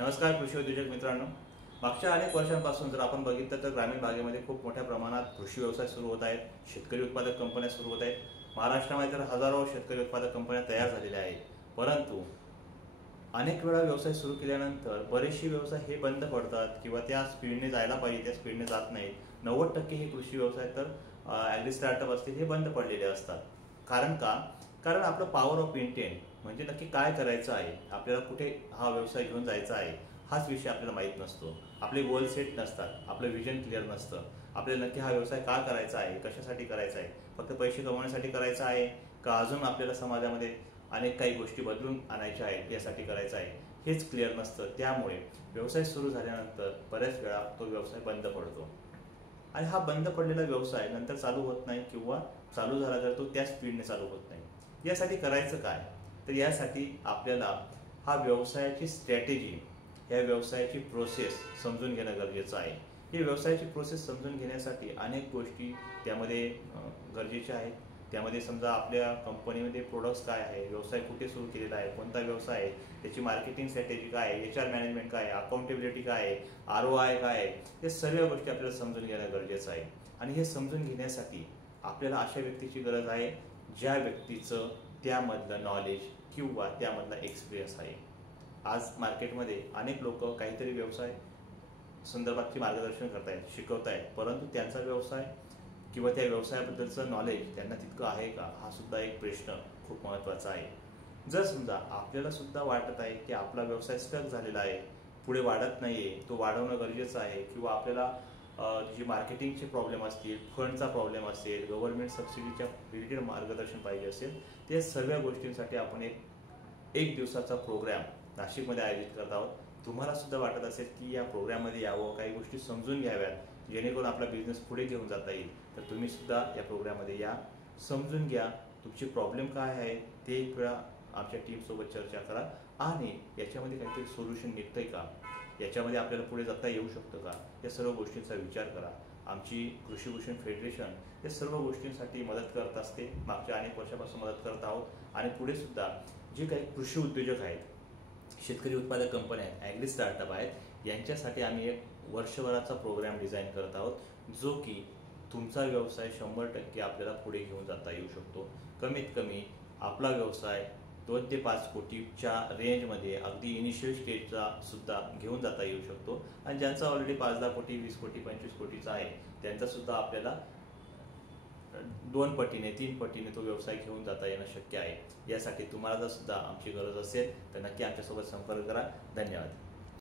नमस्कार कृषी उद्योजक मित्रांनो, मागच्या अनेक वर्षांपासून जर आपण बघितलं तर ग्रामीण भागामध्ये खूप मोठ्या प्रमाणात कृषी व्यवसाय सुरू होत आहेत. शेतकरी उत्पादक कंपन्या सुरू होत आहेत. महाराष्ट्रामध्ये तर हजारो शेतकरी उत्पादक कंपन्या तयार झालेल्या आहेत. परंतु अनेक वेळा व्यवसाय सुरू केल्यानंतर बरेचसे व्यवसाय हे बंद पडतात किंवा त्या स्पीडने जायला पाहिजे त्या स्पीडने जात नाहीत. 90% हे कृषी व्यवसाय तर ॲग्री स्टार्टअप असतील हे बंद पडलेले असतात. कारण का? कारण आपलं पॉवर ऑफ इंटेंट म्हणजे नक्की काय करायचं आहे, आपल्याला कुठे हा व्यवसाय घेऊन जायचा आहे हाच विषय आपल्याला माहीत नसतो. आपले गोल सेट नसतात, आपलं विजन क्लिअर नसतं. आपल्याला नक्की हा व्यवसाय का करायचा आहे, कशासाठी करायचा आहे, फक्त पैसे कमवण्यासाठी करायचा आहे का अजून आपल्याला समाजामध्ये अनेक काही गोष्टी बदलून आणायच्या आहेत यासाठी करायचं आहे हेच क्लिअर नसतं. त्यामुळे व्यवसाय सुरू झाल्यानंतर बऱ्याच वेळा तो व्यवसाय बंद पडतो आणि हा बंद पडलेला व्यवसाय नंतर चालू होत नाही किंवा चालू झाला तर तो त्या स्पीडने चालू होत नाही. यासाठी करायचं काय? तर यासाठी आपल्याला हा व्यवसायाची स्ट्रॅटेजी, या व्यवसायाची प्रोसेस समजून घेणं गरजेचं आहे. ही व्यवसायाची प्रोसेस समजून घेण्यासाठी अनेक गोष्टी त्यामध्ये गरजेच्या आहेत. त्यामध्ये समजा आपल्या कंपनीमध्ये प्रोडक्ट्स काय आहे, व्यवसाय कुठे सुरू केलेला आहे, कोणता व्यवसाय आहे, त्याची मार्केटिंग स्ट्रॅटेजी काय आहे, HR मॅनेजमेंट काय आहे, अकाउंटेबिलिटी काय आहे, ROI काय आहे, हे सर्व गोष्टी आपल्याला समजून घेणं गरजेचं आहे. आणि हे समजून घेण्यासाठी आपल्याला अशा व्यक्तीची गरज आहे ज्या व्यक्तीचं त्यामधलं नॉलेज किंवा त्यामधला एक्सपिरियन्स आहे. आज मार्केटमध्ये अनेक लोक काहीतरी व्यवसाय संदर्भातची मार्गदर्शन करतायत, शिकवतायत, परंतु त्यांचा व्यवसाय किंवा त्या व्यवसायाबद्दलचं नॉलेज त्यांना तितकं आहे का हा सुद्धा एक प्रश्न खूप महत्त्वाचा आहे. जर समजा आपल्याला सुद्धा वाटत आहे की आपला व्यवसाय स्टक झालेला आहे, पुढे वाढत नाही आहे, तो वाढवणं गरजेचं आहे किंवा आपल्याला जी मार्केटिंगचे प्रॉब्लेम असतील, फंडचा प्रॉब्लेम असेल, गव्हर्नमेंट सबसिडीच्या रिलेटेड मार्गदर्शन पाहिजे असेल, त्या सर्व गोष्टींसाठी आपण एक दिवसाचा प्रोग्राम नाशिकमध्ये आयोजित करत आहोत. तुम्हाला सुद्धा वाटत असेल की या प्रोग्राममध्ये यावं, काही गोष्टी समजून घ्याव्यात जेणेकरून आपला बिझनेस पुढे घेऊन जाता येईल, तर तुम्ही सुद्धा या प्रोग्राममध्ये या, समजून घ्या, तुमची प्रॉब्लेम काय आहे ते एक वेळा आमच्या टीमसोबत चर्चा करा आणि याच्यामध्ये काहीतरी सोल्युशन निघतंय का, याच्यामध्ये आपल्याला पुढे जाता येऊ शकतं का, या सर्व गोष्टींचा विचार करा. आमची कृषी भूषण फेडरेशन या सर्व गोष्टींसाठी मदत करत असते. मागच्या अनेक वर्षापासून मदत करत आहोत आणि पुढे सुद्धा जे काही कृषी उद्योजक आहेत, शेतकरी उत्पादक कंपन्या आहेत, ॲग्री स्टार्टअप आहेत, यांच्यासाठी आम्ही एक वर्षभराचा प्रोग्राम डिझाईन करत आहोत जो की तुमचा व्यवसाय 100% आपल्याला पुढे घेऊन जाता येऊ शकतो. कमीत कमी आपला व्यवसाय 2 ते 5 कोटीच्या रेंजमध्ये अगदी इनिशियल स्टेजचा सुद्धा घेऊन जाता येऊ शकतो आणि ज्यांचा ऑलरेडी 5-10 कोटी, 20 कोटी, 25 कोटीचा आहे त्यांचा सुद्धा आपल्याला 2 पटीने 3 पटीने तो व्यवसाय घेऊन जाता येणं शक्य आहे. यासाठी तुम्हाला जर सुद्धा आमची गरज असेल तर नक्की आमच्यासोबत संपर्क करा. धन्यवाद.